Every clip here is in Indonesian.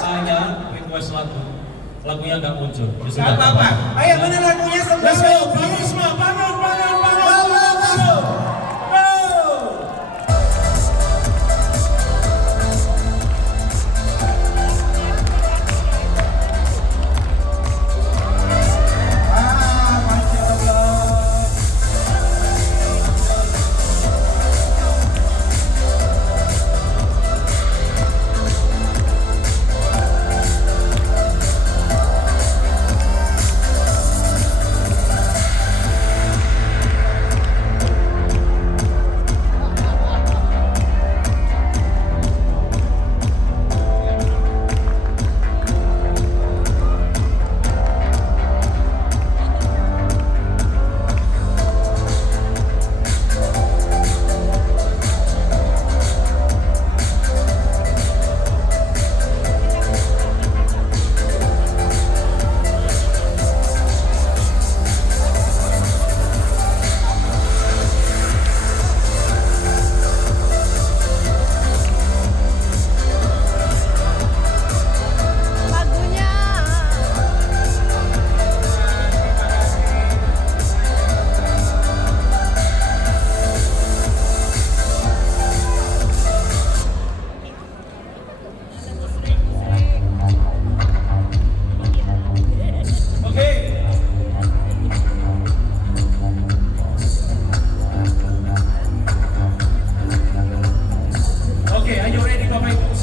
Saya request lagunya nggak muncul. Gak apa-apa. Ayo mana lagunya semua? Let's go, bangun semua, bangun.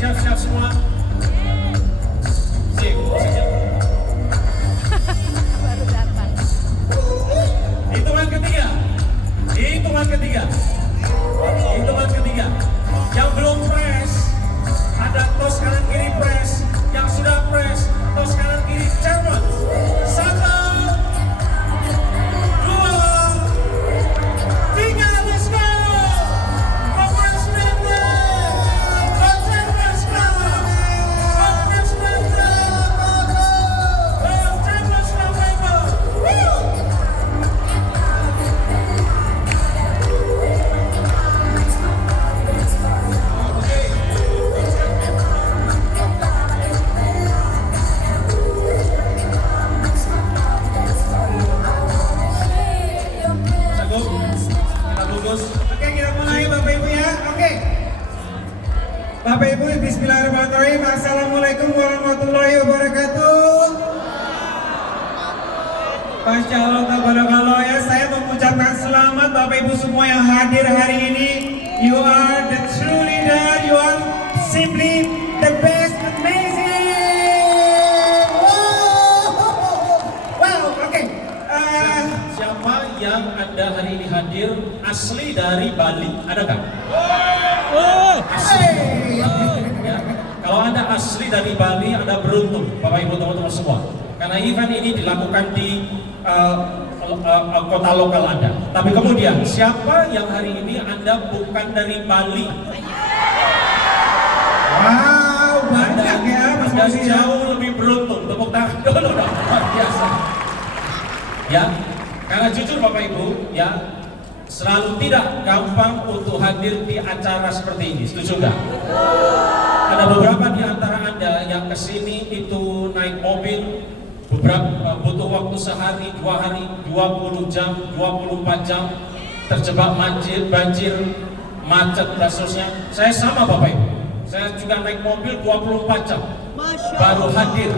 Siap-siap semua. Sip. Baru datang. Hitungan ketiga. Yang belum press, ada tos kanan kiri press. Yang sudah press, tos kanan kiri Cermon. 1, 2, 3, let's go. Oke, kita mulai Bapak Ibu ya. Oke. Bapak Ibu, bismillahirrahmanirrahim. Assalamualaikum warahmatullahi wabarakatuh. Masya Allah, tabarakallah ya. Saya mengucapkan selamat Bapak Ibu semua yang hadir hari ini. You are the true leader. You are simply the best, amazing. Wow, oke. Siapa yang Anda hari ini hadir asli dari Bali? Adakah? Asli. Ya. Kalau Anda asli dari Bali, Anda beruntung, Bapak Ibu teman-teman semua. Karena event ini dilakukan di kota lokal Anda. Tapi kemudian, siapa yang hari ini Anda bukan dari Bali? Wow, banyak ya, Mas Anda jauh lebih beruntung. Tepuk tangan dulu dong, luar biasa. Ya, karena jujur Bapak Ibu, ya selalu tidak gampang untuk hadir di acara seperti ini, setuju nggak? Ada beberapa di antara Anda yang kesini itu naik mobil, beberapa butuh waktu sehari, 2 hari, 20 jam, 24 jam, terjebak banjir, macet dan seterusnya. Saya sama Bapak Ibu, saya juga naik mobil 24 jam, baru hadir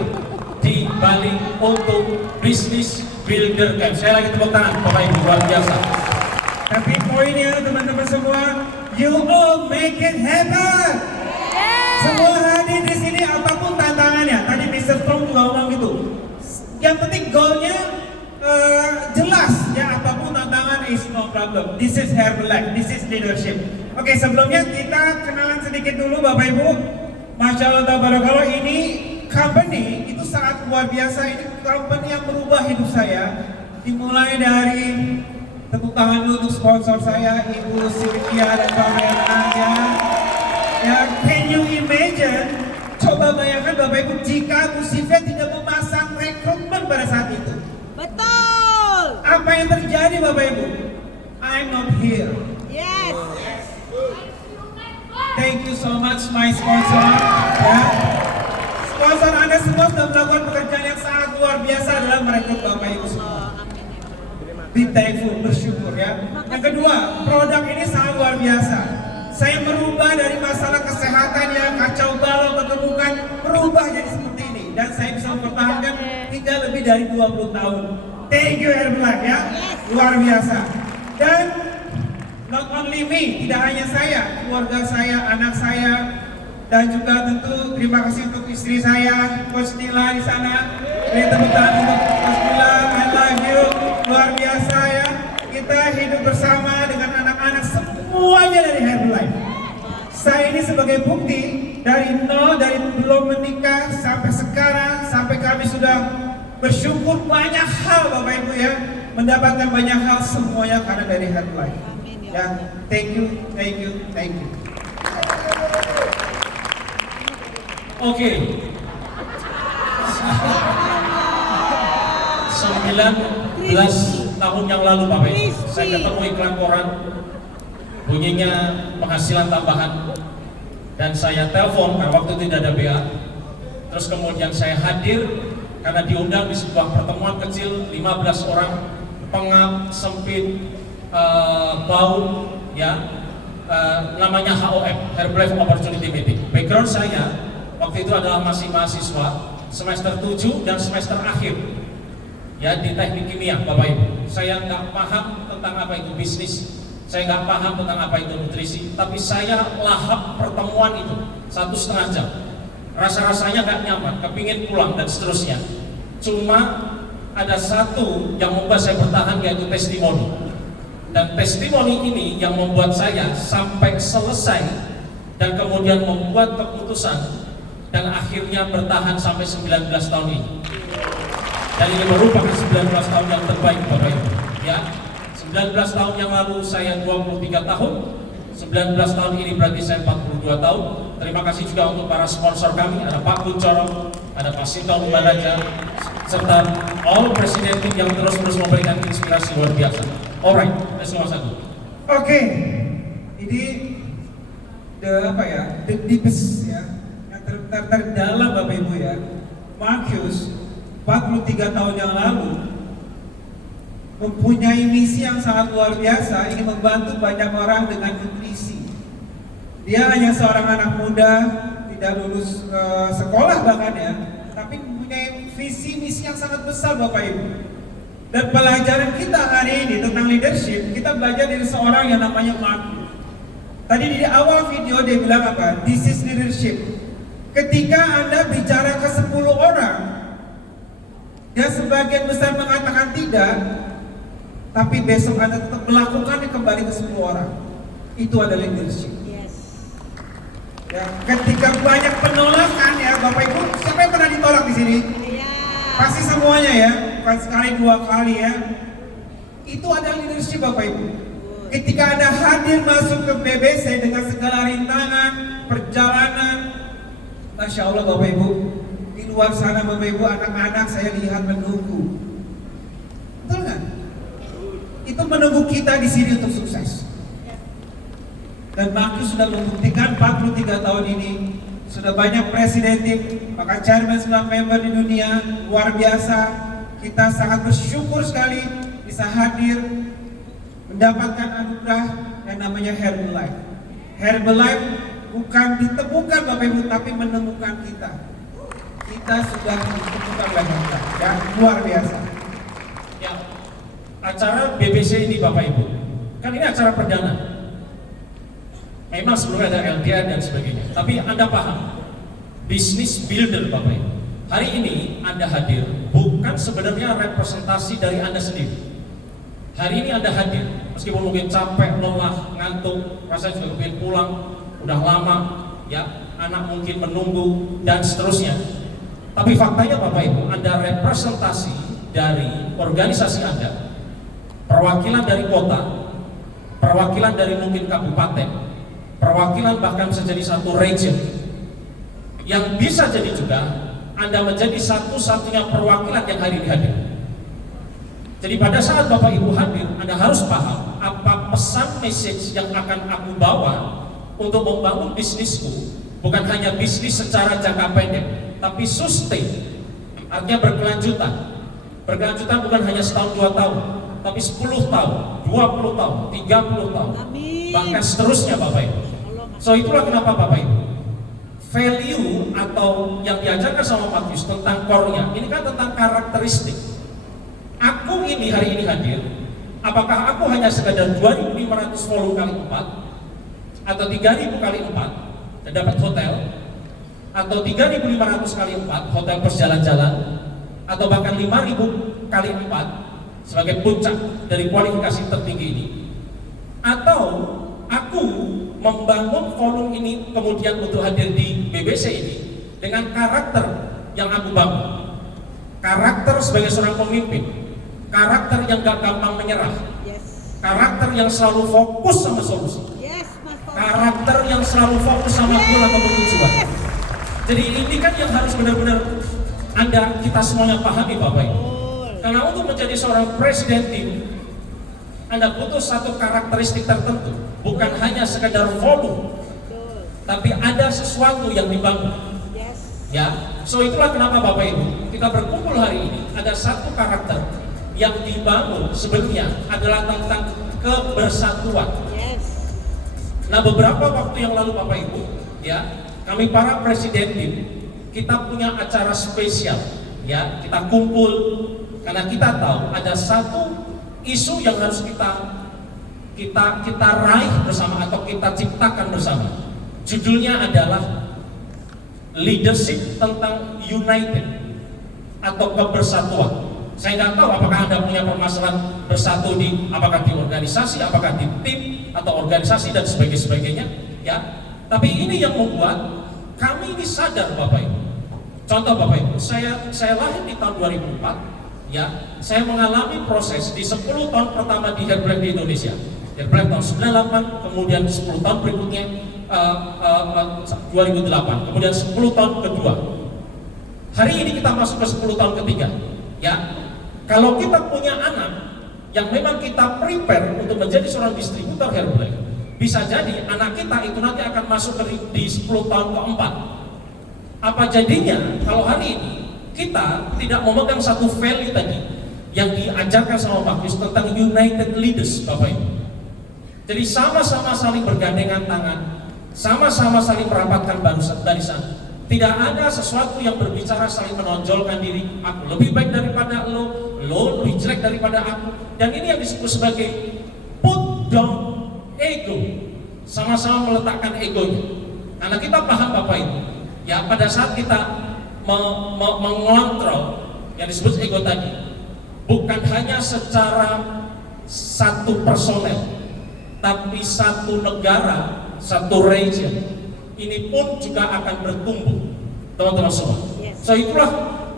di Bali untuk bisnis builder camp. Saya lagi tepuk tangan Bapak Ibu, luar biasa. Tapi poinnya teman-teman semua, you all make it happen. Semua hadir di sini apapun tantangannya. Tadi Mr. Tom juga ngomong gitu. Yang penting goalnya jelas ya, apapun tantangan is no problem. This is Herbalife, this is leadership. Oke, sebelumnya kita kenalan sedikit dulu Bapak Ibu. Masya Allah tabarakallah, ini company itu sangat luar biasa. Ini company yang merubah hidup saya. Dimulai dari tepuk tangan dulu untuk sponsor saya, Ibu Sylvia dan Pak Hernan ya. Ya, can you imagine? Coba bayangkan Bapak Ibu, jika Bu Sylvia tidak memasang rekrutmen pada saat itu. Betul. Apa yang terjadi Bapak Ibu? I'm not here. Yes. Thank you so much my sponsor. Ya. sudah melakukan pekerjaan yang sangat luar biasa dalam merekrut Bapak Ibu semua. Be thankful, bersyukur ya. Yang kedua, produk ini sangat luar biasa. Saya merubah dari masalah kesehatan yang kacau balau kegemukan, merubah jadi seperti ini. Dan saya bisa mempertahankan hingga lebih dari 20 tahun. Thank you Herbalife ya, luar biasa. Dan not only me, tidak hanya saya, keluarga saya, anak saya, dan juga tentu terima kasih untuk istri saya, Coach Nila di sana. Beri tepuk tangan untuk Coach Nila, I love you, luar biasa ya. Kita hidup bersama dengan anak-anak semuanya dari Herbalife. Saya ini sebagai bukti dari nol, dari belum menikah sampai sekarang, sampai kami sudah bersyukur banyak hal Bapak Ibu ya, mendapatkan banyak hal semuanya karena dari Herbalife. Ya, thank you, thank you, thank you. Oke. 19 tahun yang lalu Bapak Ibu, saya ketemu iklan koran, bunyinya penghasilan tambahan, dan saya telepon karena waktu itu tidak ada BA. Terus kemudian saya hadir karena diundang di sebuah pertemuan kecil 15 orang, pengap, sempit, bau, ya, namanya HOM, Herbalife Opportunity Meeting. Background saya waktu itu adalah masih mahasiswa semester 7 dan semester akhir ya di teknik kimia Bapak Ibu. Saya nggak paham tentang apa itu bisnis, saya nggak paham tentang apa itu nutrisi, tapi saya lahap pertemuan itu 1,5 jam. Rasa-rasanya nggak nyaman, kepingin pulang dan seterusnya. Cuma ada satu yang membuat saya bertahan, yaitu testimoni. Dan testimoni ini yang membuat saya sampai selesai dan kemudian membuat keputusan dan akhirnya bertahan sampai 19 tahun ini. Dan ini merupakan 19 tahun yang terbaik Bapak Ibu ya. 19 tahun yang lalu saya 23 tahun, 19 tahun ini berarti saya 42 tahun. Terima kasih juga untuk para sponsor kami, ada Pak Kunchoro, ada Pak Sinton Baraja, serta all presiden tim yang terus-terus memberikan inspirasi luar biasa. Alright, let's go satu. Oke, ini the deepest ya, yang terdalam Bapak Ibu ya. Marcus 43 tahun yang lalu mempunyai misi yang sangat luar biasa, ingin membantu banyak orang dengan nutrisi. Dia hanya seorang anak muda, tidak lulus sekolah bahkan ya, tapi mempunyai visi misi yang sangat besar Bapak Ibu. Dan pelajaran kita hari ini tentang leadership, kita belajar dari seorang yang namanya Marcus. Tadi di awal video dia bilang apa? This is leadership. Ketika Anda bicara ke 10 orang, dia sebagian besar mengatakan tidak, tapi besok Anda tetap melakukannya kembali ke 10 orang. Itu adalah leadership. Ya, ketika banyak penolakan ya Bapak Ibu, siapa yang pernah ditolak di sini? Pasti semuanya ya, bukan sekali dua kali ya. Itu adalah leadership Bapak Ibu. Ketika Anda hadir masuk ke BBC dengan segala rintangan, perjalanan, Masya Allah Bapak Ibu, di luar sana Bapak Ibu, anak-anak saya lihat menunggu. Betul kan? Itu menunggu kita di sini untuk sukses. Dan Marcus sudah membuktikan 43 tahun ini, sudah banyak presiden tim, maka chairman 9 member di dunia, luar biasa. Kita sangat bersyukur sekali bisa hadir, mendapatkan anugerah yang namanya Herbalife. Herbalife bukan ditemukan Bapak Ibu, tapi menemukan kita. Kita sudah ditemukan oleh Herbalife, yang luar biasa. Ya, acara BBC ini Bapak Ibu, kan ini acara perdana. Memang sebelumnya ada LDR dan sebagainya, tapi Anda paham, bisnis builder Bapak Ibu. Hari ini Anda hadir bukan sebenarnya representasi dari Anda sendiri. Hari ini Anda hadir, meskipun mungkin capek, lelah, ngantuk, rasanya juga ingin pulang, udah lama, ya, anak mungkin menunggu dan seterusnya. Tapi faktanya Bapak Ibu, Anda representasi dari organisasi Anda, perwakilan dari kota, perwakilan dari mungkin kabupaten, perwakilan bahkan bisa jadi satu region, yang bisa jadi juga Anda menjadi satu-satunya perwakilan yang hari ini hadir. Jadi pada saat Bapak Ibu hadir, Anda harus paham apa pesan message yang akan aku bawa untuk membangun bisnisku. Bukan hanya bisnis secara jangka pendek, tapi sustain artinya berkelanjutan. Berkelanjutan bukan hanya setahun 2 tahun, tapi 10 tahun, 20 tahun, 30 tahun, Amin. bahkan seterusnya Bapak Ibu. So itulah kenapa Bapak Ibu, value atau yang diajarkan sama Matius tentang core-nya, ini kan tentang karakteristik. Aku ini hari ini hadir, apakah aku hanya sekadar 2.500 volume kali 4 atau 3.000 kali 4 dan dapat hotel, atau 3.500 kali 4 hotel plus jalan-jalan, atau bahkan 5.000 kali 4 sebagai puncak dari kualifikasi tertinggi ini, atau aku membangun volume ini kemudian untuk hadir di BBC ini dengan karakter yang aku bangun, karakter sebagai seorang pemimpin, karakter yang gak gampang menyerah, Yes. karakter yang selalu fokus sama solusi, Yes, Mas Toto. karakter yang selalu fokus sama goal atau tujuan. Jadi ini kan yang harus benar-benar kita semuanya pahami Bapak Ibu. Betul. Karena untuk menjadi seorang presiden tim, Anda butuh satu karakteristik tertentu, bukan hanya sekedar volume, Betul. tapi ada sesuatu yang dibangun. Yes. Ya, so itulah kenapa Bapak Ibu kita berkumpul hari ini. Ada satu karakter yang dibangun sebelumnya adalah tentang kebersatuan. Yes. Nah, beberapa waktu yang lalu Bapak Ibu, ya, kami para presiden tim, kita punya acara spesial, ya, kita kumpul karena kita tahu ada satu isu yang harus kita raih bersama atau kita ciptakan bersama. Judulnya adalah leadership tentang united atau kebersatuan. Saya nggak tahu apakah Anda punya permasalahan bersatu apakah di organisasi, apakah di tim atau organisasi dan sebagainya, ya. Tapi ini yang membuat kami ini sadar Bapak Ibu. Contoh Bapak Ibu, saya lahir di tahun 2004, ya. Saya mengalami proses di 10 tahun pertama di Herbalife di Indonesia. Herbalife tahun 98, kemudian 10 tahun berikutnya 2008, kemudian 10 tahun kedua. Hari ini kita masuk ke 10 tahun ketiga, ya. Kalau kita punya anak yang memang kita prepare untuk menjadi seorang distributor Herbalife, bisa jadi anak kita itu nanti akan masuk di 10 tahun keempat. Apa jadinya kalau hari ini kita tidak memegang satu value tadi yang diajarkan sama Matius tentang united leaders Bapak Ibu. Jadi sama-sama saling bergandengan tangan, sama-sama saling merapatkan barisan. Tidak ada sesuatu yang berbicara saling menonjolkan diri, aku lebih baik daripada lo lebih jelek daripada aku. Dan ini yang disebut sebagai put down ego, sama-sama meletakkan egonya. Karena kita paham Bapak Ibu, ya, pada saat kita mengontrol yang disebut ego tadi, bukan hanya secara satu personel, tapi satu negara, satu region, ini pun juga akan bertumbuh, teman-teman semua. Yes. So itulah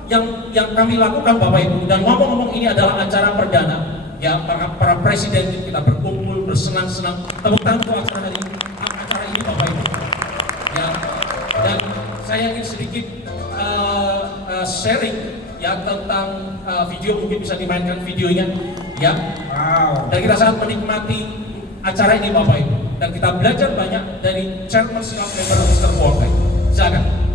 yang kami lakukan Bapak Ibu. Dan ngomong-ngomong, ini adalah acara perdana, ya, para presiden kita berkumpul bersenang-senang. Tepuk tangan untuk acara ini Bapak Ibu, ya. Dan saya ingin sedikit sharing, ya, tentang video, mungkin bisa dimainkan videonya, ya. Wow. Dan kita sangat menikmati acara ini Bapak Ibu, dan kita belajar banyak dari Chairman Club member Mr. Walker. Silakan.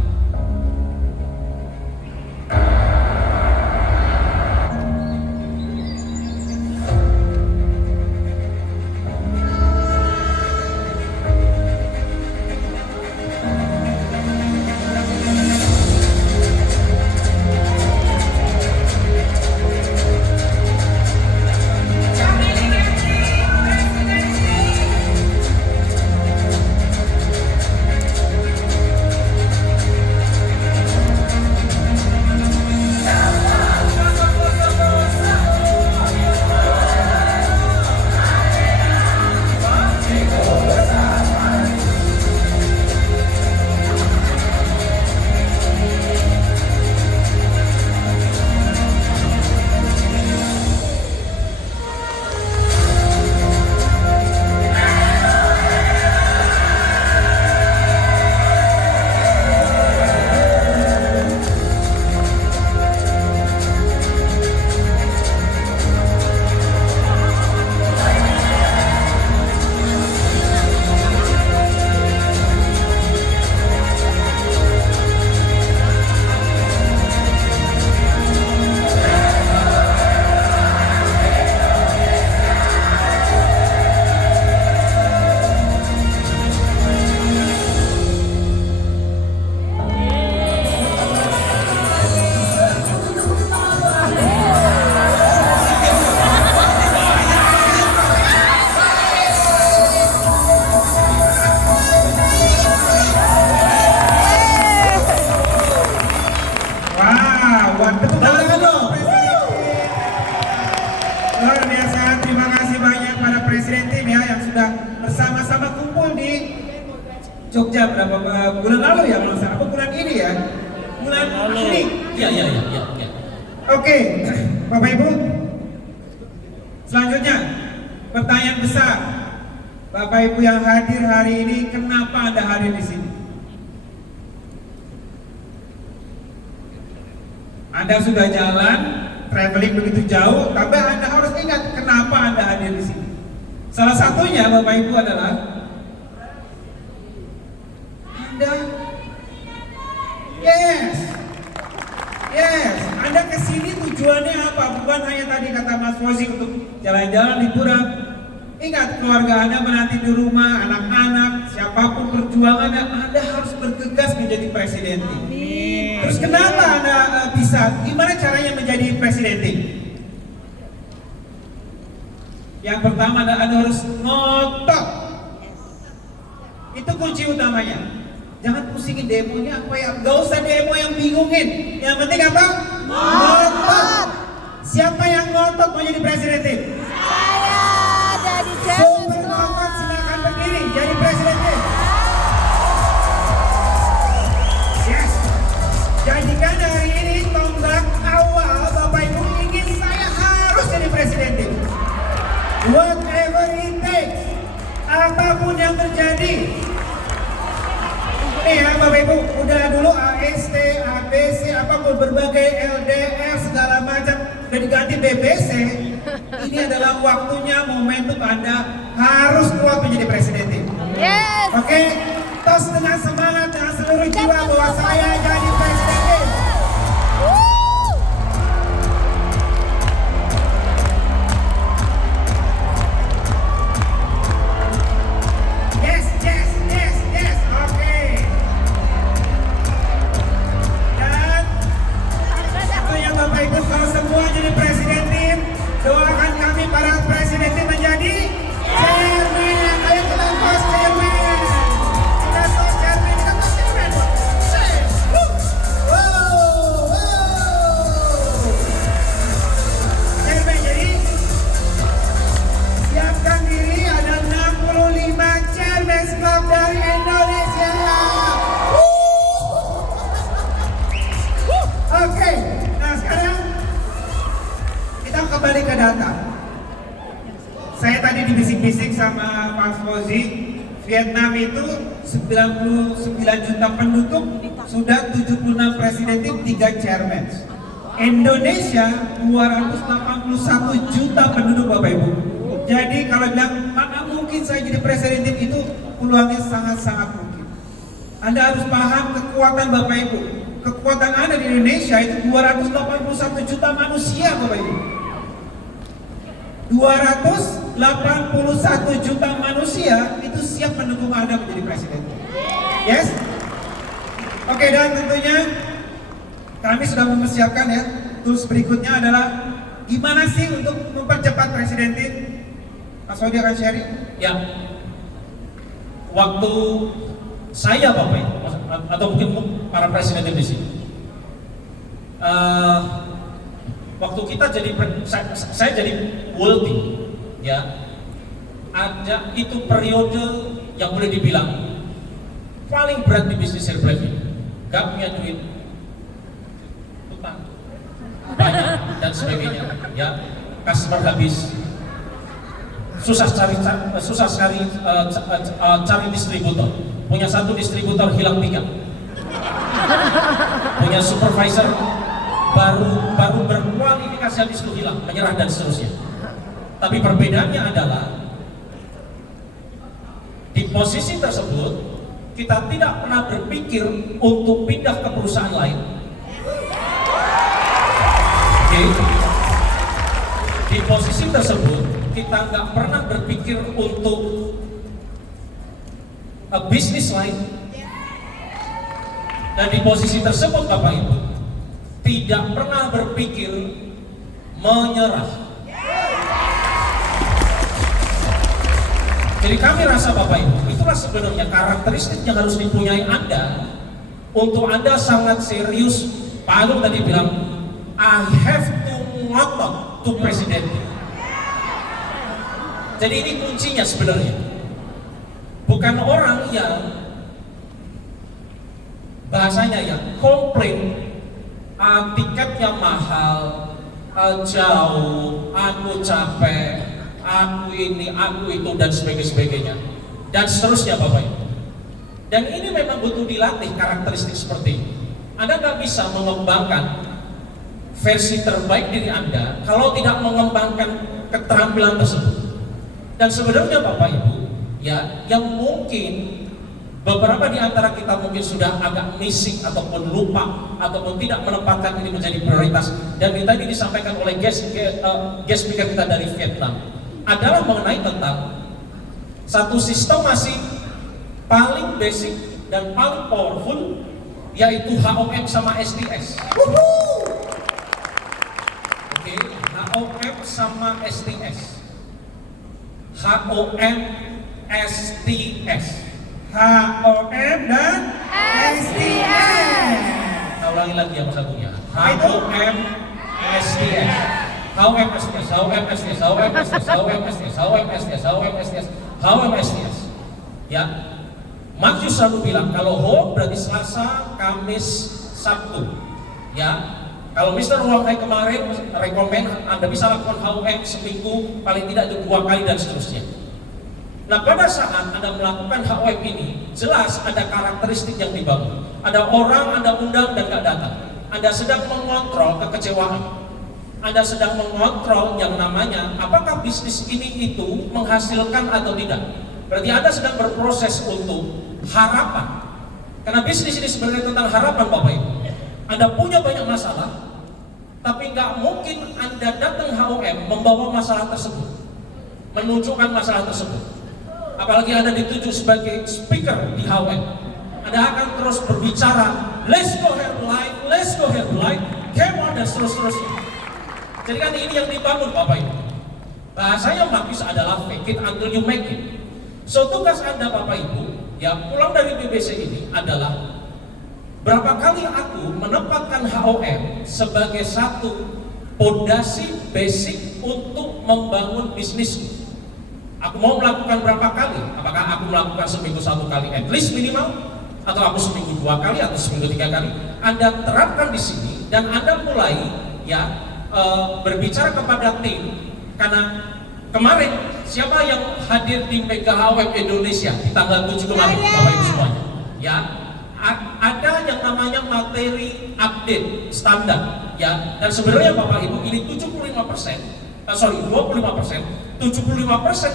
Jogja berapa bulan lalu ya kalau nggak salah, apa bulan ini ya? Bulan ini. Iya. Oke, Bapak Ibu. Selanjutnya, pertanyaan besar. Bapak Ibu yang hadir hari ini, kenapa Anda hadir di sini? Anda sudah jalan, traveling begitu jauh, tapi Anda harus ingat kenapa Anda hadir di sini. Salah satunya, Bapak Ibu, adalah Anda, Anda kesini tujuannya apa? Bukan hanya tadi kata Mas Fauzi untuk jalan-jalan liburan. Ingat, keluarga Anda menanti di rumah, anak-anak, siapapun perjuangannya, Anda harus bergegas menjadi presiden. Terus kenapa Anda bisa? Gimana caranya menjadi presiden? Yang pertama Anda harus ngotot. Itu kunci utamanya. Jangan pusingin demonya apa ya, gak usah demo yang bingungin. Yang penting apa? Ngotot. Siapa yang ngotot mau jadi presiden? Saya dari Super ngotot, silakan berdiri jadi presiden. Yes. Jadikan hari ini tonggak awal Bapak Ibu ingin saya harus jadi presiden. Whatever it takes, apapun yang terjadi. Nih ya Bapak Ibu, udah dulu AST, ABC, apapun berbagai LDR segala macam udah diganti BBC. Ini adalah waktunya, momentum Anda harus kuat menjadi presiden. Yes. Oke, tos dengan semangat dengan seluruh jiwa bahwa saya jadi presiden. Woo. Yes. Oke. Dan tentunya Bapak Ibu kalau semua jadi presiden tim, doakan kami para presiden tim menjadi chairman. Ayo kita tos chairman. Kita tos chairman. Wow. Chairman, jadi siapkan diri, ada 65 chairman club dari Indonesia. Oke, nah sekarang kita kembali ke data. Saya tadi dibisik-bisik sama Pak Fauzi, Vietnam itu 99 juta penduduk, sudah 76 presiden, 3 chairman. Indonesia 281 juta penduduk Bapak Ibu. Jadi kalau bilang mana mungkin saya jadi presiden itu peluangnya sangat-sangat mungkin. Anda harus paham kekuatan Bapak Ibu. Kekuatan Anda di Indonesia itu 281 juta manusia Bapak Ibu. 281 juta manusia itu siap mendukung Anda menjadi presiden. Yes? Oke, dan tentunya kami sudah mempersiapkan ya. Tools berikutnya adalah gimana sih untuk mempercepat presidentin? Mas Fauzi akan sharing. Ya. Waktu saya Bapak Ibu, atau mungkin para presiden di sini. Waktu kita jadi saya jadi wealthy, ya. Ada itu periode yang boleh dibilang paling berat di bisnis Airplane. Gak punya duit, utang banyak dan sebagainya, ya. Customer habis, susah sekali cari distributor. Punya satu distributor hilang 3, punya supervisor baru berkualifikasi habis itu hilang, menyerah dan seterusnya. Tapi perbedaannya adalah di posisi tersebut kita tidak pernah berpikir untuk pindah ke perusahaan lain. Oke. Di posisi tersebut kita nggak pernah berpikir untuk bisnis lain. Dan di posisi tersebut Bapak Ibu tidak pernah berpikir menyerah. Jadi kami rasa Bapak Ibu, itulah sebenarnya karakteristik yang harus dipunyai Anda untuk Anda sangat serius. Pak Agung tadi bilang, I have to ngotot to presiden. Jadi ini kuncinya sebenarnya. Bukan orang yang bahasanya ya, komplain, tiketnya mahal, jauh, aku capek, aku ini, aku itu, dan sebagainya, dan seterusnya Bapak Ibu. Dan ini memang butuh dilatih karakteristik seperti ini. Anda nggak bisa mengembangkan versi terbaik diri Anda kalau tidak mengembangkan keterampilan tersebut. Dan sebenarnya Bapak Ibu, ya, yang mungkin beberapa di antara kita mungkin sudah agak missing ataupun lupa ataupun tidak menempatkan ini menjadi prioritas, dan ini tadi disampaikan oleh guest speaker kita dari Vietnam, adalah mengenai tentang satu sistem masih paling basic dan paling powerful, yaitu HOM sama STS. Oke, HOM sama STS. HOM, STS. HOM dan STS. Kita ulangi lagi yang satunya. HOM, STS. HOM, STS, HOM, STS, HOM, STS, HOM, STS, HOM, STS, HOM, STS, HOM, STS. Ya, Markus selalu bilang kalau home berarti Selasa, Kamis, Sabtu. Ya, kalau Mr. Wang Hai kemarin rekomen Anda bisa lakukan HOM seminggu paling tidak 2 kali dan seterusnya. Nah, pada saat Anda melakukan HOM ini, jelas ada karakteristik yang dibangun. Ada orang Anda undang dan nggak datang. Anda sedang mengontrol kekecewaan. Anda sedang mengontrol yang namanya apakah bisnis ini itu menghasilkan atau tidak. Berarti Anda sedang berproses untuk harapan. Karena bisnis ini sebenarnya tentang harapan Bapak Ibu. Anda punya banyak masalah, tapi nggak mungkin Anda datang HOM membawa masalah tersebut, menunjukkan masalah tersebut. Apalagi Anda dituju sebagai speaker di HOM, Anda akan terus berbicara, let's go have life, let's go have life, come on, dan seterusnya. Jadi kan ini yang dibangun Bapak Ibu. Bahasanya Markus adalah fake it until you make it. So tugas Anda Bapak Ibu, ya pulang dari BBC ini adalah berapa kali aku menempatkan HOM sebagai satu pondasi basic untuk membangun bisnisku. Aku mau melakukan berapa kali? Apakah aku melakukan seminggu 1 kali at least minimal? Atau aku seminggu 2 kali atau seminggu 3 kali? Anda terapkan di sini dan Anda mulai ya berbicara kepada tim. Karena kemarin siapa yang hadir di Mega HOM Indonesia di tanggal 7 kemarin, Bapak Ibu semuanya? Ya, ada yang namanya materi update standar, ya. Dan sebenarnya Bapak Ibu ini 25%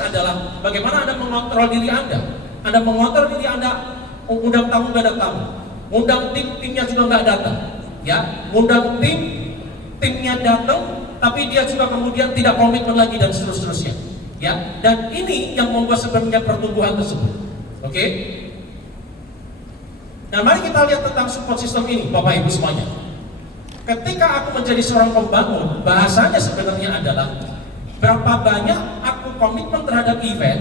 adalah bagaimana Anda mengontrol diri Anda. Anda mengontrol diri Anda, undang tamu nggak ada tamu, undang timnya juga nggak datang, ya. Undang timnya datang, tapi dia juga kemudian tidak komitmen lagi dan seterusnya, ya. Dan ini yang membuat sebenarnya pertumbuhan tersebut. Oke? Nah, mari kita lihat tentang support system ini, Bapak Ibu semuanya. Ketika aku menjadi seorang pembangun, bahasanya sebenarnya adalah berapa banyak aku komitmen terhadap event,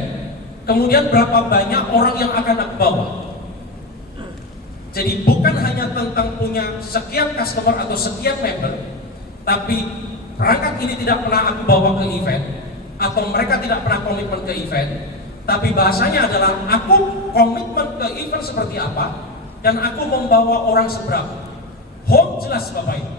kemudian berapa banyak orang yang akan aku bawa. Jadi bukan hanya tentang punya sekian customer atau sekian member, tapi perangkat ini tidak pernah aku bawa ke event, atau mereka tidak pernah komitmen ke event, tapi bahasanya adalah aku komitmen ke event seperti apa, dan aku membawa orang seberapa. Home jelas Bapak Ibu,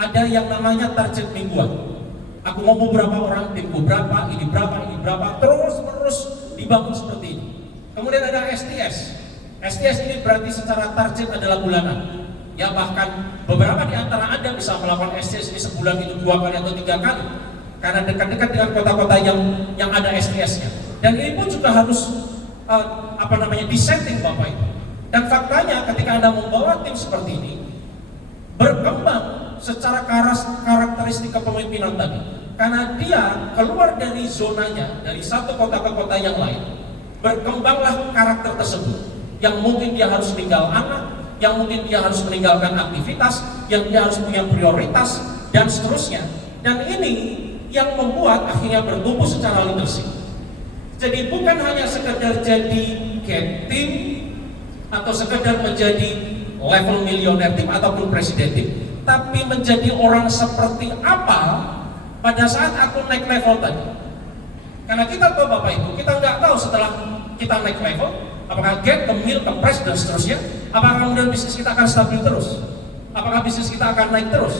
ada yang namanya target mingguan. Aku mau berapa orang, timku berapa, ini berapa, terus dibangun seperti ini. Kemudian ada STS. STS ini berarti secara target adalah bulanan. Ya, bahkan beberapa di antara Anda bisa melakukan STS ini sebulan itu 2 kali atau 3 kali. Karena dekat-dekat dengan kota-kota yang ada STS-nya. Dan ini pun juga harus disetting Bapak Ibu. Dan faktanya ketika Anda membawa tim seperti ini, berkembang secara karakteristik kepemimpinan tadi. Karena dia keluar dari zonanya, dari satu kota ke kota yang lain, berkembanglah karakter tersebut. Yang mungkin dia harus tinggal anak, yang mungkin dia harus meninggalkan aktivitas, yang dia harus punya prioritas, dan seterusnya. Dan ini yang membuat akhirnya bertumbuh secara leadership. Jadi bukan hanya sekedar jadi get team, atau sekedar menjadi level milioner tim ataupun presiden tim, tapi menjadi orang seperti apa pada saat aku naik level tadi. Karena kita tahu Bapak Ibu, kita nggak tahu setelah kita naik level apakah get, ke mil, ke press dan seterusnya, Apakah kemudian bisnis kita akan stabil terus? Apakah bisnis kita akan naik terus?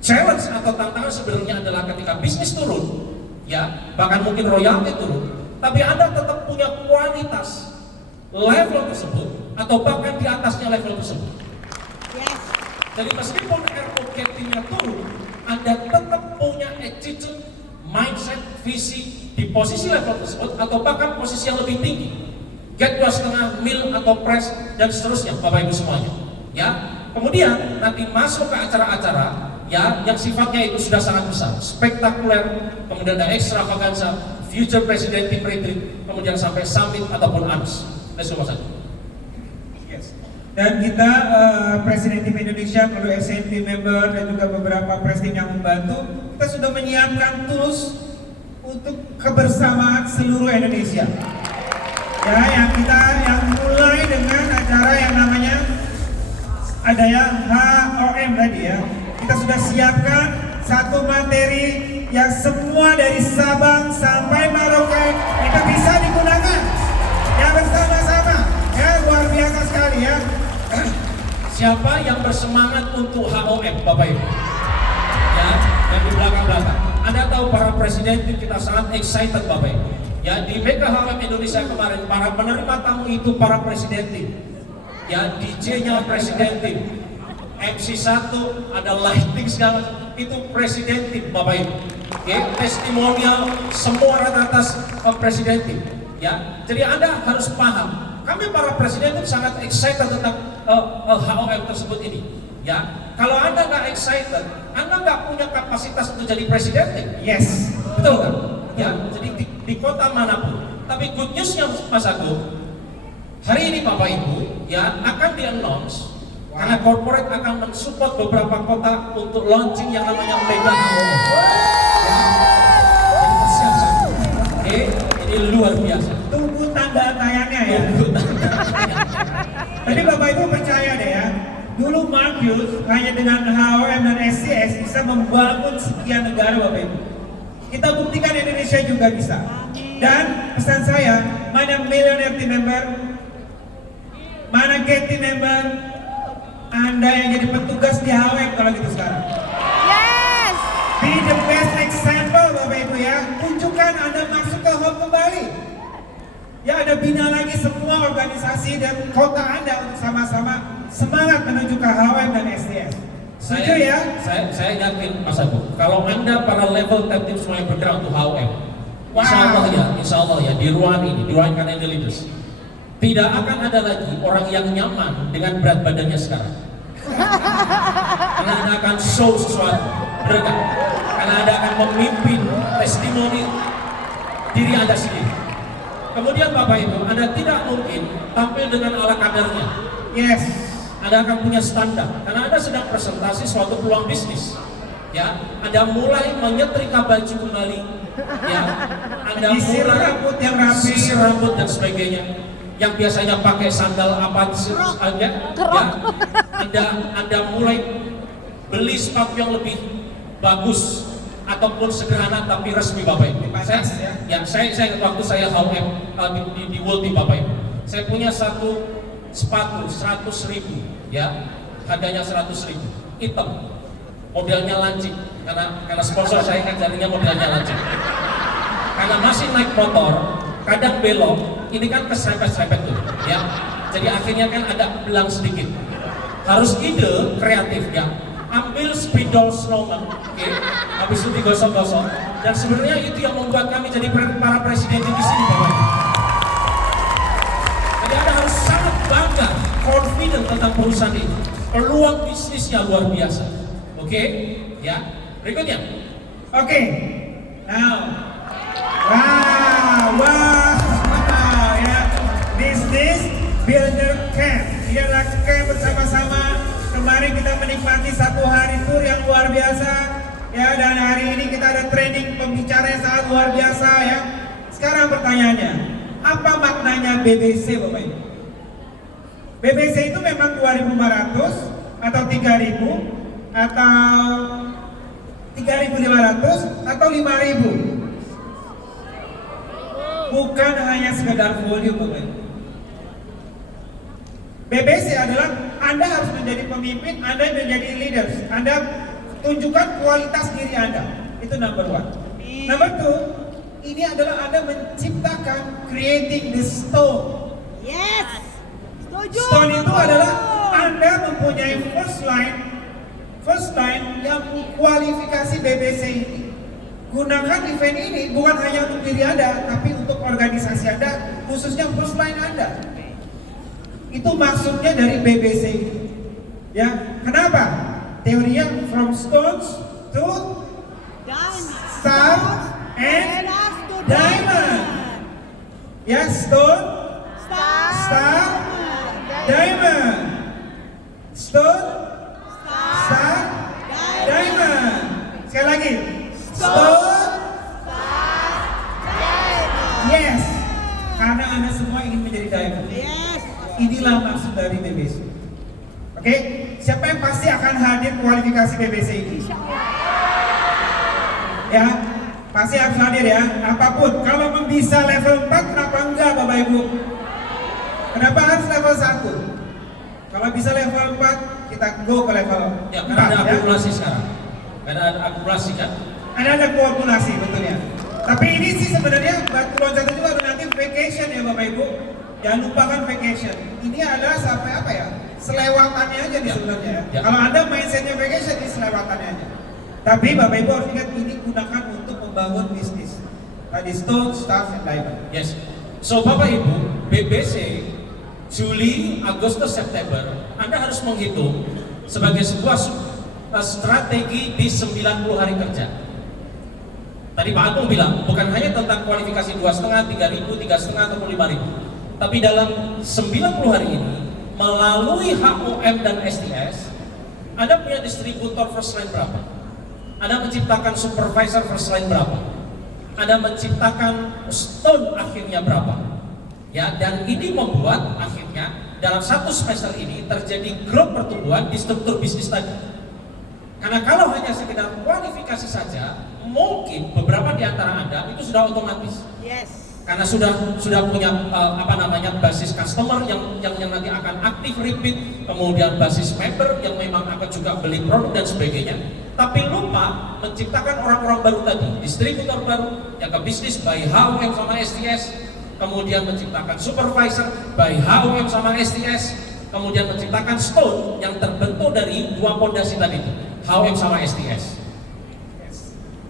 Challenge atau tantangan sebenarnya adalah ketika bisnis turun, ya, bahkan mungkin royalti turun, tapi Anda tetap punya kualitas level tersebut atau bahkan di atasnya level tersebut. Yes. Jadi meskipun ROGT-nya turun, Anda tetap punya attitude, mindset, visi di posisi level tersebut atau bahkan posisi yang lebih tinggi. Get 2,5 mil atau press dan seterusnya, Bapak Ibu semuanya. Ya, kemudian nanti masuk ke acara-acara ya yang sifatnya itu sudah sangat besar, spektakuler, kemudian ada extravaganza, future presidential retreat, kemudian sampai summit ataupun ANS. Let's go, Mas Agus. Yes. Dan kita Presiden Tim Indonesia melalui SMP member dan juga beberapa presiden yang membantu, kita sudah menyiapkan tools untuk kebersamaan seluruh Indonesia. Ya, yang mulai dengan acara yang namanya ada ya HOM tadi ya. Kita sudah siapkan satu materi yang semua dari Sabang sampai Merauke itu bisa digunakan. Ya, bersama-sama. Ya, luar biasa sekali ya. Siapa yang bersemangat untuk HOM, Bapak Ibu? Ya, yang di belakang-belakang. Anda tahu para presiden kita sangat excited, Bapak Ibu. Ya, di Mega HOM Indonesia kemarin, para penerima tamu itu para presiden tim. Ya, DJ-nya presiden tim. MC1 ada lighting segala itu presiden tim, Bapak Ibu. Oke, testimonial semua rata-rata presiden tim. Ya, jadi Anda harus paham. Kami para presiden itu sangat excited tentang HOM tersebut ini. Ya, kalau Anda nggak excited, Anda nggak punya kapasitas untuk jadi presiden tim. Yes. Betul kan? Ya, jadi di kota manapun. Tapi good newsnya Mas Agung, hari ini Bapak Ibu ya akan di-announce karena corporate akan mensupport beberapa kota untuk launching yang namanya Mega HOM. Ya, jadi siap-siap. Oke, ini luar biasa. Tunggu tanda tayangnya ya. Tadi Bapak Ibu percaya deh ya, dulu Marcus hanya dengan HOM dan SCS bisa membangun sekian negara Bapak Ibu. Kita buktikan Indonesia juga bisa. Dan pesan saya, mana millionaire team member, mana get team member, Anda yang jadi petugas di HOM kalau gitu sekarang. Yes. Be the best example Bapak Ibu ya. Tunjukkan Anda masuk ke HOM kembali. Ya, ada bina lagi semua organisasi dan kota Anda untuk sama-sama semangat menuju ke HOM dan SDS. Setuju ya? Saya yakin Mas Agung, kalau Anda para level tim semuanya bergerak untuk HOM, Wow. insya Allah ya di ruangan ini, di ruangan Canada Leaders, tidak akan ada lagi orang yang nyaman dengan berat badannya sekarang. Karena Anda akan show sesuatu, benar kan? Karena Anda akan memimpin testimoni diri Anda sendiri. Kemudian Bapak Ibu, Anda tidak mungkin tampil dengan ala kadarnya. Yes. Anda akan punya standar, karena Anda sedang presentasi suatu peluang bisnis. Ya, Anda mulai menyetrika baju kembali. Ya, Anda Sisir mulai rambut yang rapi. sisir rambut dan sebagainya. Yang biasanya pakai sandal apa saja, ya, Anda mulai beli sepatu yang lebih bagus ataupun sederhana tapi resmi Bapak Ibu. Saya waktu saya HOM di World Team Bapak Ibu, saya punya satu sepatu 100.000 ya, harganya 100.000, hitam, modelnya lancip, karena sponsor saya kan jadinya modelnya lancip. Karena masih naik motor, kadang belok, ini kan keserempet-serempet tuh, ya. Jadi akhirnya kan ada belang sedikit. Harus ide kreatif ya. Ambil spidol snowman, oke, habis itu digosok-gosok, dan sebenarnya itu yang membuat kami jadi para presiden di sini, Bapak. Jadi Anda harus sangat bangga, confident tentang perusahaan ini. Peluang bisnisnya luar biasa, oke? Ya, berikutnya. Oke. Now. Wow, ya. Business Builder Camp. Ini adalah camp bersama-sama. Kemarin kita menikmati satu hari tour yang luar biasa. Ya, dan hari ini kita ada training pembicara yang sangat luar biasa ya. Sekarang pertanyaannya, apa maknanya BBC Bapak Ibu? BBC itu memang 2.500 atau 3.000 atau 3.500 atau 5.000? Bukan hanya sekedar volume Bapak Ibu. BBC adalah Anda harus menjadi pemimpin, Anda menjadi leaders, Anda tunjukkan kualitas diri Anda. Itu number one. Number two, ini adalah Anda menciptakan creating the stone. Yes. Setuju. Stone itu adalah Anda mempunyai first line yang kualifikasi BBC ini. Gunakan event ini bukan hanya untuk diri Anda, tapi untuk organisasi Anda, khususnya first line Anda. Itu maksudnya dari BBC ini. Ya, kenapa? Teorinya from stones to star and diamond. Ya, stone, star, diamond. Stone, star, diamond. Sekali lagi. Stone, yes. Karena Anda semua ingin menjadi diamond. Yes. Inilah maksud dari BBC. Oke, siapa yang pasti akan hadir kualifikasi BBC ini? Ya, pasti harus hadir ya. Apapun, kalau bisa level 4, kenapa enggak Bapak Ibu? Kenapa harus level 1? Kalau bisa level 4, kita go ke level 4 Ya, karena ada ya. akumulasi sekarang. Karena ada akumulasi kan. Ada kumulasi betulnya. Tapi ini sih sebenarnya batu loncatan juga nanti vacation ya Bapak Ibu. Jangan lupakan vacation. Ini adalah sampai apa ya? Selewatannya aja nih Ya. sebenarnya ya. Ya. Kalau Anda mindsetnya vacation, ini selewatannya aja. Tapi Bapak Ibu harus ingat ini gunakan untuk membangun bisnis. Tadi stone, stars, and diamond. Yes. So Bapak Ibu, BBC Juli, Agustus, September, Anda harus menghitung sebagai sebuah strategi di 90 hari kerja. Tadi Pak Agung bilang, bukan hanya tentang kualifikasi 2,5, 3.000, 3,5 ataupun 5.000. Tapi dalam 90 hari ini, melalui HOM dan STS, Anda punya distributor first line berapa? Anda menciptakan supervisor first line berapa? Anda menciptakan stone akhirnya berapa? Ya, dan ini membuat akhirnya dalam satu semester ini terjadi growth pertumbuhan di struktur bisnis tadi. Karena kalau hanya sekedar kualifikasi saja, mungkin beberapa di antara Anda itu sudah otomatis. Yes. Karena sudah punya basis customer yang nanti akan aktif repeat, kemudian basis member yang memang akan juga beli produk dan sebagainya. Tapi lupa menciptakan orang-orang baru tadi, distributor baru yang ke bisnis by HOM sama STS, kemudian menciptakan supervisor by HOM sama STS, kemudian menciptakan stone yang terbentuk dari dua pondasi tadi, HOM sama STS.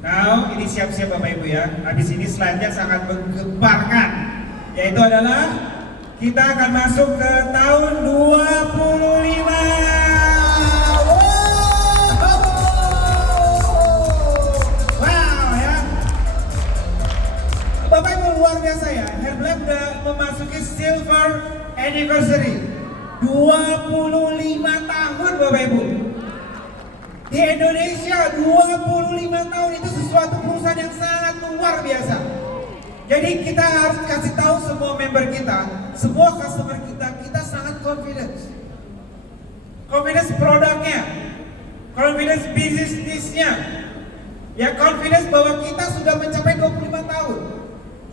Now, ini siap-siap Bapak Ibu ya. Habis ini slide-nya sangat menggemparkan. Yaitu adalah kita akan masuk ke tahun 25. Wow ya. Bapak Ibu luar biasa ya. Herbalife sudah memasuki silver anniversary. 25 tahun Bapak Ibu. Di Indonesia 25 tahun itu sesuatu perusahaan yang sangat luar biasa. Jadi kita harus kasih tahu semua member kita, semua customer kita sangat confidence. Confidence produknya, confidence bisnisnya, ya confidence bahwa kita sudah mencapai 25 tahun.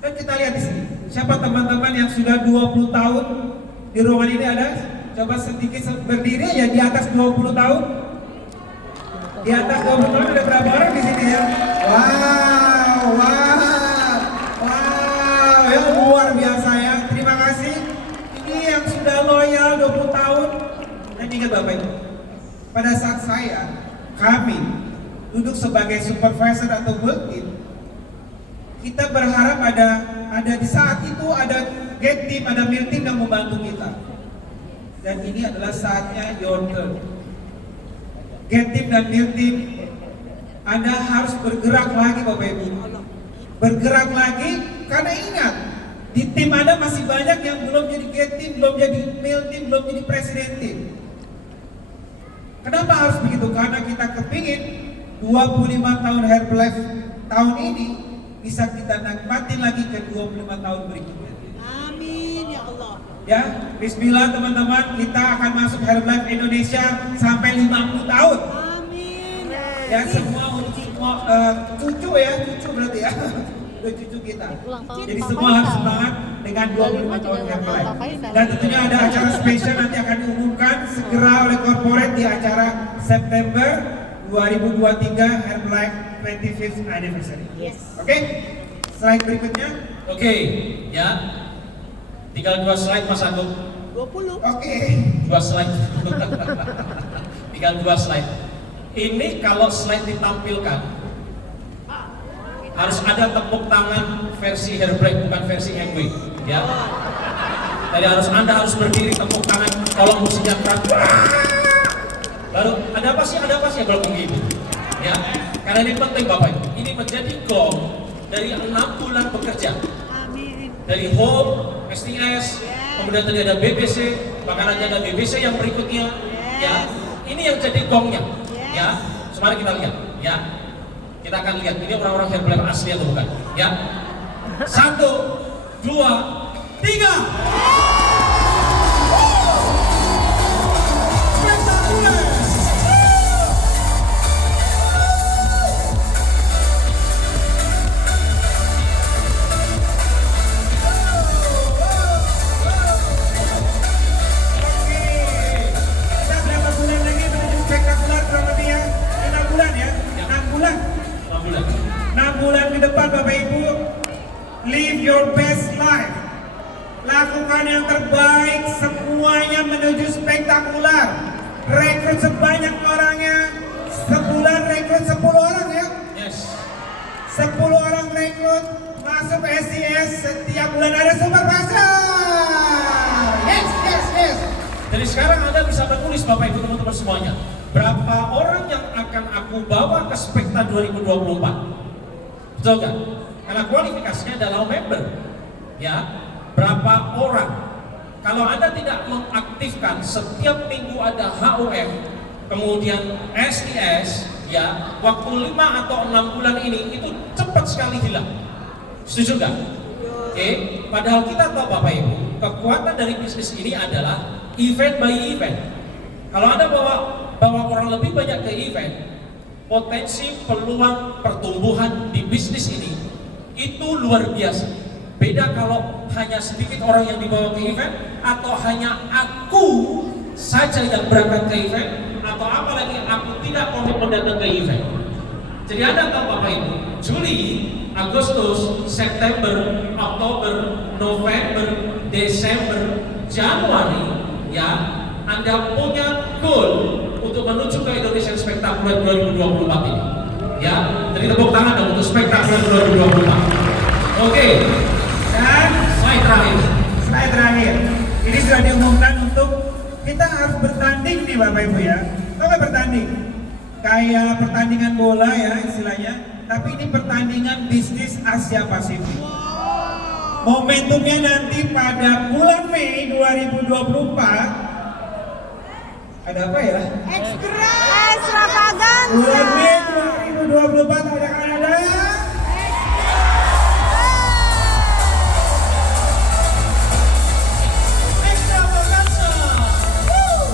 Dan kita lihat di sini, siapa teman-teman yang sudah 20 tahun di ruangan ini ada? Coba sedikit berdiri ya di atas 20 tahun. Di atas 20 tahun ada berapa orang di sini ya? Wow, ya luar biasa ya. Terima kasih. Ini yang sudah loyal 20 tahun. Dan ingat Bapak Ibu, pada saat kami duduk sebagai supervisor atau work team, kita berharap ada di saat itu ada get team, ada mil team yang membantu kita. Dan ini adalah saatnya your turn. Get team dan mil team, Anda harus bergerak lagi Bapak Ibu. Bergerak lagi karena ingat, di tim Anda masih banyak yang belum jadi get team, belum jadi mil team, belum jadi presiden tim. Kenapa harus begitu? Karena kita kepingin 25 tahun Herbalife tahun ini bisa kita nikmatin lagi ke 25 tahun berikutnya. Amin ya Allah. Ya, bismillah teman-teman, kita akan masuk Herbalife Indonesia sampai 50 tahun. Amin. Ya, semua untuk semua cucu ya, cucu berarti ya. untuk cucu kita. Ulang tahun Jadi Pak semua harus Faisal. semangat dengan 25 tahun juga Herbalife. Pak Faisal. Dan tentunya ada acara spesial nanti akan diumumkan segera oleh corporate di acara September 2023 Herbalife 25th Anniversary. Yes. Oke? Slide berikutnya. Oke, ya. Tinggal 2 slide Mas Agung. 20. Oke. 2 slide. Tinggal 2 slide. Ini kalau slide ditampilkan harus ada tepuk tangan versi Herbalife bukan versi MW, ya. Jadi Anda harus berdiri tepuk tangan kalau musiknya keras. Lalu ada apa sih kalau begitu, ya. Karena ini penting Bapak Ibu. Ini menjadi goal dari 6 bulan bekerja. Amin. Dari Home, STS, kemudian tadi ada BBC, bahkan ada BBC yang berikutnya, ya. Ini yang jadi gongnya, ya. Mari kita lihat, ya. Kita akan lihat ini orang-orang Herbalife asli atau bukan, ya. 1, 2, 3. Spektakuler. Kita berapa bulan lagi menuju spektakuler kurang lebih ya? 6 bulan ya? 6 bulan. 6 bulan. 6 bulan ke depan Bapak Ibu, live your best life. Lakukan yang terbaik, semuanya menuju spektakuler. Rekrut sebanyak orangnya, sebulan rekrut 10 orang ya. Yes. 10 orang rekrut masuk STS, setiap bulan ada supervisor. Yes, yes, yes. Jadi sekarang Anda bisa menulis Bapak Ibu teman-teman semuanya. Berapa orang yang akan aku bawa ke Spekta 2024? Betul kan? Karena kualifikasinya adalah member. Ya, berapa orang? Kalau Anda tidak mengaktifkan setiap minggu ada HUM, kemudian STS, ya, waktu 5 atau 6 bulan ini itu cepat sekali hilang. Setuju nggak? Oke, padahal kita tahu Bapak Ibu, kekuatan dari bisnis ini adalah event by event. Kalau Anda bawa orang lebih banyak ke event, potensi peluang pertumbuhan di bisnis ini itu luar biasa. Beda kalau hanya sedikit orang yang dibawa ke event atau hanya aku saja yang berangkat ke event atau apalagi aku tidak komitmen datang ke event. Jadi Anda tahu Bapak Ibu, Juli, Agustus, September, Oktober, November, Desember, Januari, ya, Anda punya goal untuk menuju ke Indonesian Spectacular 2024 ini. Ya, jadi tepuk tangan dong untuk Spectacular 2024. Oke. Dan Slide terakhir. slide terakhir. Ini sudah diumumkan untuk kita harus bertanding nih Bapak Ibu ya. Kalau bertanding, kayak pertandingan bola ya istilahnya, tapi ini pertandingan bisnis Asia Pasifik. Momentumnya nanti pada bulan Mei 2024. Ada apa ya? Extravaganza. Bulan Mei 2024 ada Extravaganza. Wow,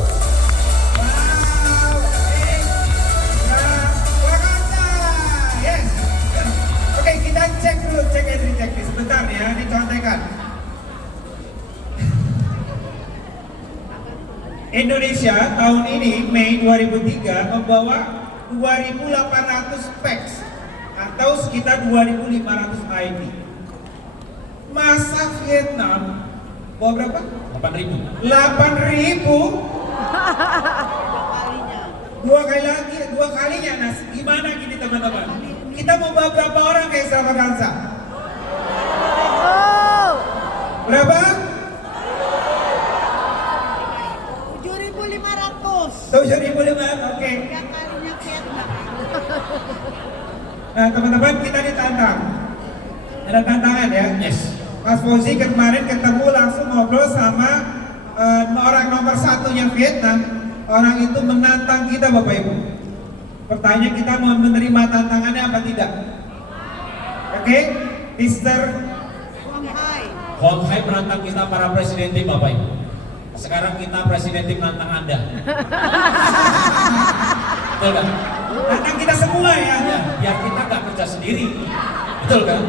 extravaganza. Yes. Oke, kita cek dulu, cek entry checklist. Sebentar ya, ini contekan. Indonesia tahun ini Mei 2003 membawa 2.800 packs atau sekitar 2.500 ID. Masa Vietnam bawa berapa? 8.000. 8.000. Kalinya. Dua kalinya. Nah, gimana gini teman-teman? Kita mau bawa berapa orang ke extravaganza? Berapa? 7.500. 7.500. Oke. 3 kalinya Vietnam. Nah, teman-teman, kita ditantang. Ada tantangan ya. Yes. Mas Fauzi kemarin ketemu langsung ngobrol sama orang nomor satunya Vietnam. Orang itu menantang kita Bapak Ibu. Pertanyaan kita mau menerima tantangannya apa tidak? Oke, Mr. Shanghai. Hong Hai menantang kita para presiden tim Bapak Ibu. Sekarang kita presiden tim nantang Anda. Betul kan? Tantang kita semua ya. Ya, biar kita nggak kerja sendiri. Betul kan?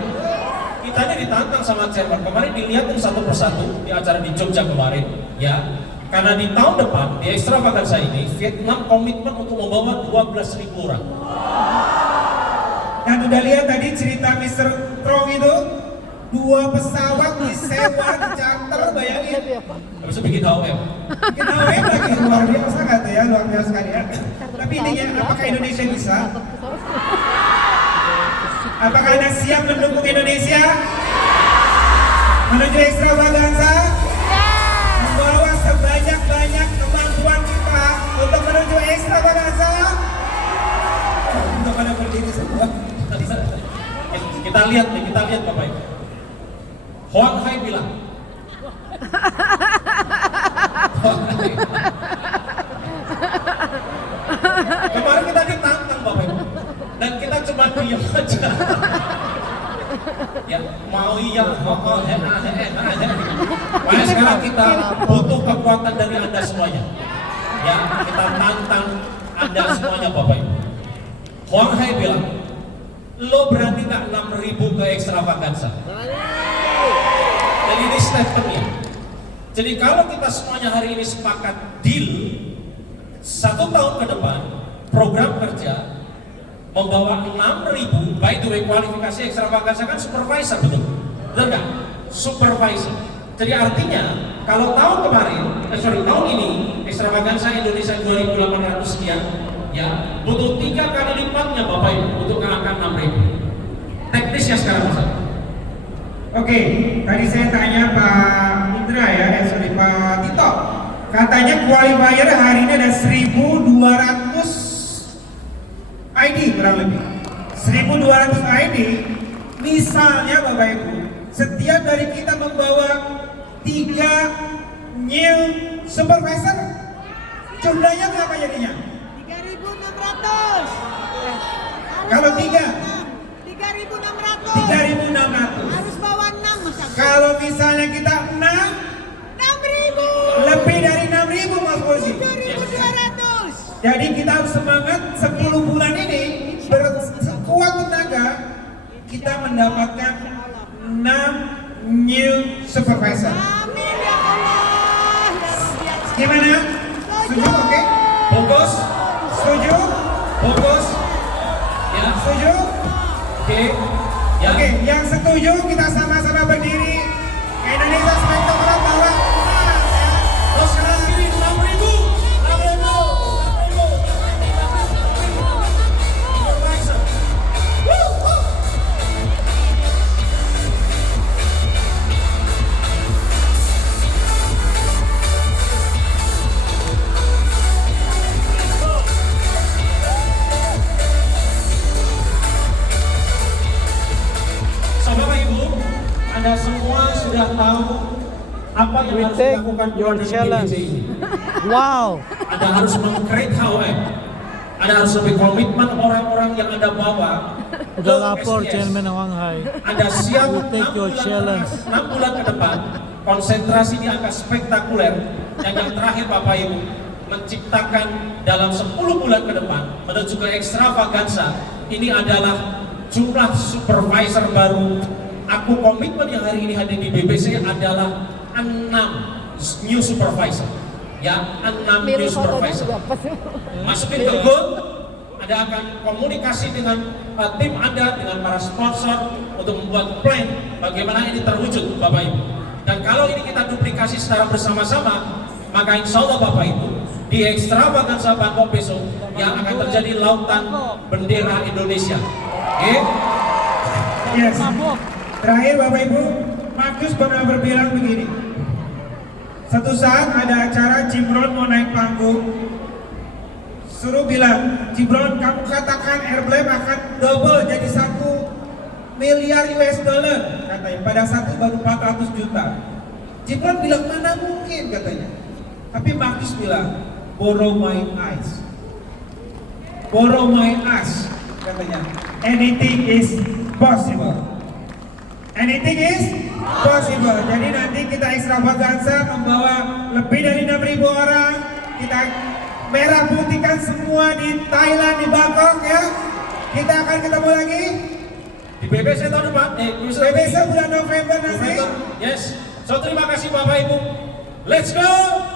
Kita ini ditantang sama chairman. Kemarin dilihatin satu persatu di acara di Jogja kemarin, ya. Karena di tahun depan di Extravaganza ini Vietnam komitmen untuk membawa 12.000 orang. Dan udah lihat tadi cerita Mr. Trong itu 2 pesawat disewa, dicanter, bayangin. Habis itu bikin HOM. Bikin HOM lagi, luar biasa nggak tuh ya, luar biasa sekali ya. Tapi intinya, apakah Indonesia bisa? Apakah Anda siap mendukung Indonesia? Menuju Extravaganza? Membawa sebanyak-banyak kemampuan kita untuk menuju Extravaganza? Untuk pada berdiri semua. Kita lihat Bapak Ibu. Huang Hai bilang. Kemarin kita ditantang Bapak Ibu. Dan kita cuma diam aja. Ya, mau iya, Makanya sekarang kita butuh kekuatan dari Anda semuanya. Ya, kita tantang Anda semuanya Bapak Ibu. Huang Hai bilang, lo berani nggak 6.000 ke Extravaganza? Dan ini statementnya. Jadi kalau kita semuanya hari ini sepakat deal 1 tahun ke depan program kerja membawa 6.000, by the way kualifikasi Extravaganza kan supervisor, betul nggak? Supervisor. Jadi artinya kalau tahun kemarin, tahun ini Extravaganza Indonesia 2.800 sekian, ya butuh 3 kali lipatnya Bapak Ibu untuk angka 6.000. Teknisnya sekarang Mas. Oke, tadi saya tanya Pak Indra ya, Pak Tito. Katanya qualifier hari ini ada 1.200 ID kurang lebih. 1.200 ID, misalnya Bapak Ibu, setiap dari kita membawa 3 new supervisor, jumlahnya berapa jadinya? 3.600. Kalau 3? 3.600. 3.600. Harus bawa 6 Mas. Kalau misalnya kita 6, 6.000. lebih dari 6.000 Mas Bosi. 7.200. Jadi kita harus semangat 10 bulan ini bersekuat tenaga kita mendapatkan 6 new supervisor. Amin ya Allah. Gimana? Setuju? Oke? Fokus, Setuju? fokus, ya, Setuju? oke, ya. Oke, yang setuju kita sama-sama berdiri. Indonesia Spektakuler bawa emas ya. Terus kanan kiri 6.000, 6.000. Supervisor. So, Bapak Ibu, Anda semua sudah tahu apa yang We harus take dilakukan your dengan challenge. BPJ ini. Wow. Anda harus meng-create HOM. Anda harus lebih komitmen orang-orang yang Anda bawa ke Udah lapor SDS. Chairman Huang Hai. Anda siap We take your challenge. 6 bulan ke depan konsentrasi di angka spektakuler, dan yang terakhir Bapak Ibu menciptakan dalam 10 bulan ke depan menuju ke Extravaganza ini adalah jumlah supervisor baru. Aku komitmen yang hari ini hadir di BBC adalah 6 new supervisor, ya 6 new supervisor. Masukin ke goal, Anda akan komunikasi dengan tim Anda, dengan para sponsor untuk membuat plan bagaimana ini terwujud Bapak Ibu. Dan kalau ini kita duplikasi secara bersama-sama, maka insya Allah Bapak Ibu di Extravaganza Bangkok besok yang akan terjadi lautan bendera Indonesia. Oke? Yes. Terakhir Bapak Ibu, Markus pernah berbilang begini. Satu saat ada acara Cimron mau naik panggung, suruh bilang, Cimron kamu katakan Airblame akan double jadi 1 miliar US dollar katanya. Pada saat itu baru 400 juta. Cimron bilang mana mungkin katanya. Tapi Markus bilang, borrow my eyes, borrow my eyes katanya. Anything is possible. Anything is possible. Jadi nanti kita Extravaganza membawa lebih dari 6.000 orang. Kita merah putihkan semua di Thailand, di Bangkok ya. Kita akan ketemu lagi Di BBC tahun depan, BBC bulan November nanti. Yes. So terima kasih Bapak Ibu. Let's go.